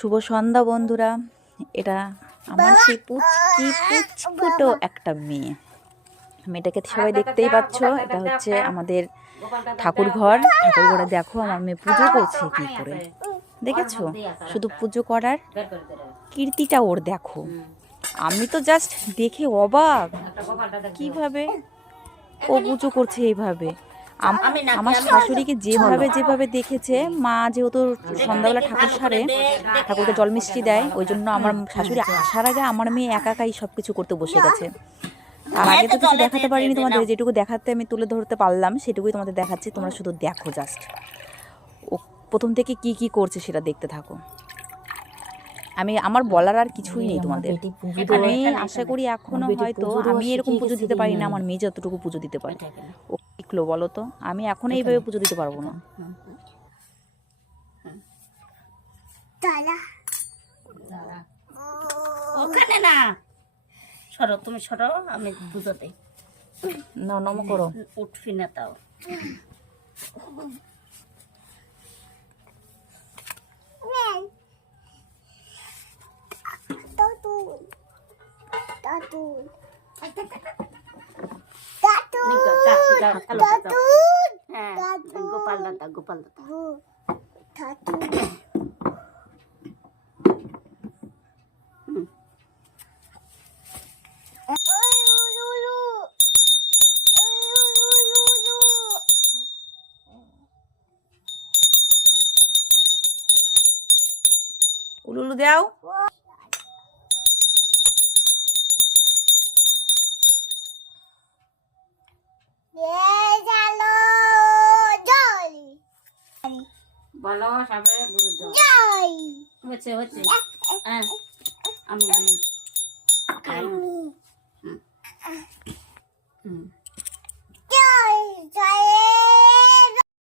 শুভ সন্ধ্যা বন্ধুরা। এটা আমার সেই পুচকুটো একটা মেয়ে। মেয়েটাকে সবাই দেখতেই পাচ্ছ। এটা হচ্ছে আমাদের ঠাকুর ঘরে দেখো আমার মেয়ে পুজো করছে কি করে, দেখেছো? শুধু পুজো করার কীর্তিটা ওর দেখো। আমি তো জাস্ট দেখে অবাক, কিভাবে ও পুজো করছে এইভাবে। আমার শাশুড়িকে যেভাবে দেখেছে মা, যেহেতু সন্ধ্যাবেলা ঠাকুর সারে, ঠাকুরকে জল মিষ্টি দেয়, ওই জন্য আমার শাশুড়ি আসার আগে আমার মেয়ে একাই সব কিছু করতে বসে গেছে। তার আগে তো কিছু দেখাতে পারিনি তোমাদের, যেটুকু দেখাতে আমি তুলে ধরতে পারলাম সেটুকুই তোমাদের দেখাচ্ছি। তোমরা শুধু দেখো, জাস্ট ও প্রথম থেকে কি করছে সেটা দেখতে থাকো। আমার বলার আর কিছুই নেই তোমাদের। আমি আশা করি এখনো হয়তো আমি এরকম পুজো দিতে পারি না, আমার মেয়ে যতটুকু পুজো দিতে পারে। ও শিখলো বলো তো, আমি এখন এইভাবে পুজো দিতে পারবো না। ওখানে না, সরো তুমি, সরো, আমি পুজো দেই। না, নম করো। উঠবি না তাও। গোপাল দাদা, গোপাল দাদা। উলুলু দাও। বলো সবাই গুরু জয়। হচ্ছে হচ্ছে। আমি